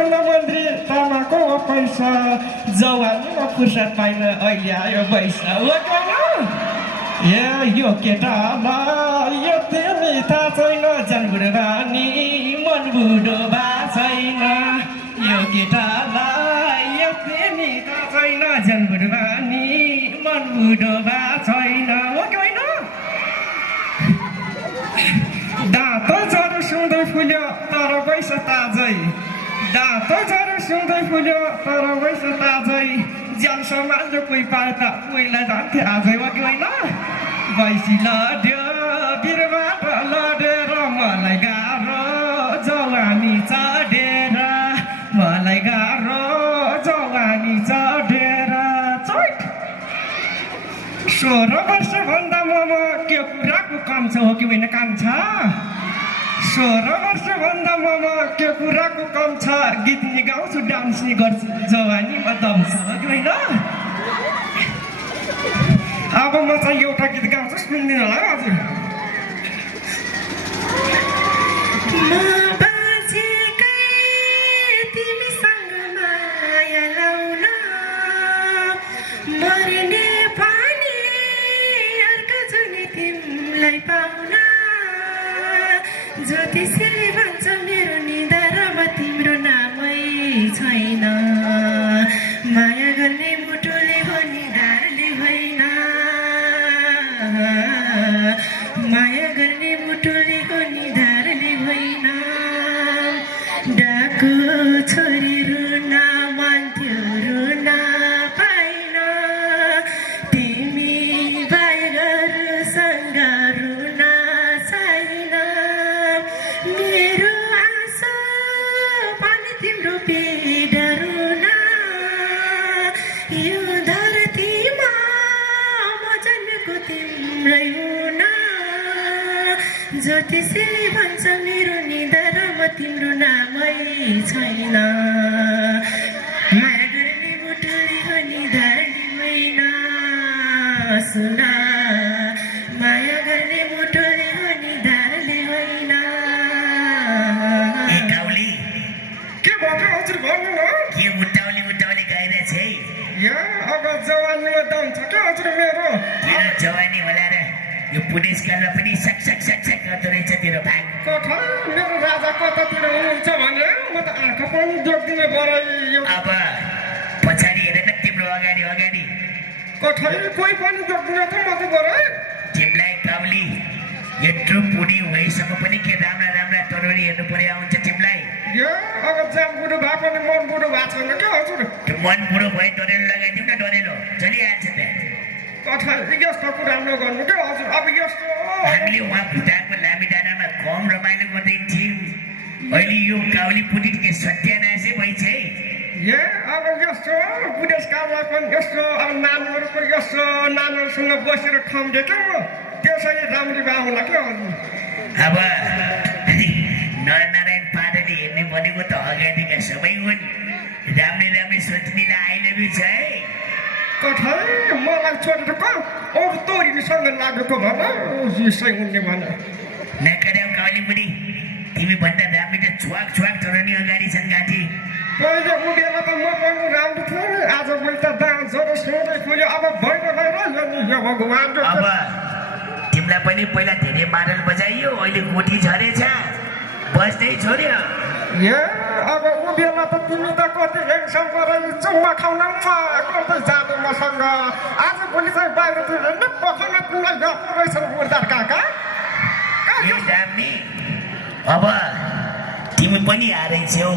प्रधानमन्त्री तामाको पैसा जवानीमा फुर्सद पाइन अहिले आयो पैसा यो केटालाई यो तिमी थाहा छैन जनबुढ रानी मन बुढो बा छैन यो केटालाई यो तिमी थाहा छैन जनबुढ रानी मन बुढो बा छैन हो कि होइन दाँतो झरो सुँदै फुल्यो तर पैसा ताजै दाँतो झरो सुँदै फुल्यो तर पैसा ताजै ज्यान समाल्यो कोही पाए त कोहीलाई जान्थे आजै हो कि होइन भैँसी लड्यो बिरुवाबाट लडेर मलाई गाह्रो जवानी चढेर मलाई गाह्रो जवानी चढेर 16 वर्षभन्दा म के कुराको काम छ हो कि होइन काम छ 16 वर्षभन्दा म के कुराको काम छ गीत नि गाउँछु डान्स नि गर्छु जवानीमा दम छ हो कि होइन अब म चाहिँ एउटा गीत गाउँछु सुनिदिनु होला हजुर ज्योतिषीले भन्छ मेरो निधारमा तिम्रो नामै छैन माया गर्ने मुटुले हो निधारले होइन माया गर्ने मुटुले हो निधारले होइन डाको छोरी रुन मान्थ्यो रुन पाइन तिमी बाहिरसँग रुन छैन मेरो आशा पानी तिम्रो पीडा रुन यो धरतीमा म जन्मेको तिम्रै हुन ज्योतिषीले भन्छ मेरो निधारमा तिम्रो नामै छैन माया गर्ने मुटुले हो निधारले होइन सुन माया गर्ने मुटुले हो निधारले होइन के भयो हजुर भन्नु न के मुटाउली गाइरहेछ है यो अब जवानीमा दम छ क्या हजुर मेरो तेरो जवानी होला र यो पुलिसकालमा पनि सक सक सक सक गर्दो रहेछ तेरो भाग कथा मेरो राजा कतातिर हुनुहुन्छ भने म त आँखा पनि देख्दिनँ बराई अब पछाडि हेर न तिम्रो अगाडि कठै कोही पनि देख्दिनँ त म त बराई तिमीलाई काउली यत्रो पुडी भइसक्यो पनि के राम्रा तरुणी हेर्नु पर्यो आउँछ तिमीलाई यो अब जाम बुढो भए पनि मन बुढो भएको छैन क्या हजुर त्यो मन बुढो भयो डरेलो लगाइदिउँ न डरेलो चलिहाल्छ त्यहाँ कथा यस्तो कुरा नगर्नु क्या हजुर अब यस्तो हामीले उहाँ भुटानको लामी डाँडामा कम रमाइलो गर्दै थियौँ अहिले यो काउली पुडी के सत्यानाशै भइछ है ए अब यस्तो बुढेसकालमा पनि यस्तो अब नानीहरूको यस्तो नानीहरूसँग बसेर ठम्जे क्या म त्यसैले राम्री बा होला क्या हजुर अब नरनारायण पाण्डेले हेर्ने भनेको त अगाडिका सबै हुन् राम्रै सोच्नेलाई आई लभ यु छ है कठै मलाई छोडेर क अब तोरीसँग लागेको भन यसै उनले भन नकर्याउ काउली बुढी तिमी भन्दा राम्री त छुवाक चढाउने अगाडि छन् गाँठी पहिले उडेला त म पनि राम्रो थियो नि आज मैले त दाँत जरो सोधै फुल्यो अब भइगयो भगवान् अब तिमीलाई पनि पहिला धेरै मादल बजाइयो अहिले गोठी झरेछ बस्दै छोड्यो ए अब उडेला त तिमी त कति हेङसम गरेर चुम्मा खाउन गर्दै जाँदै मसँग आज भोलि चाहिँ बाहिरतिर हेर्ने पखन तिमीलाई गएको रहेछ मुर्दार काका अब तिमी पनि हारै छेउ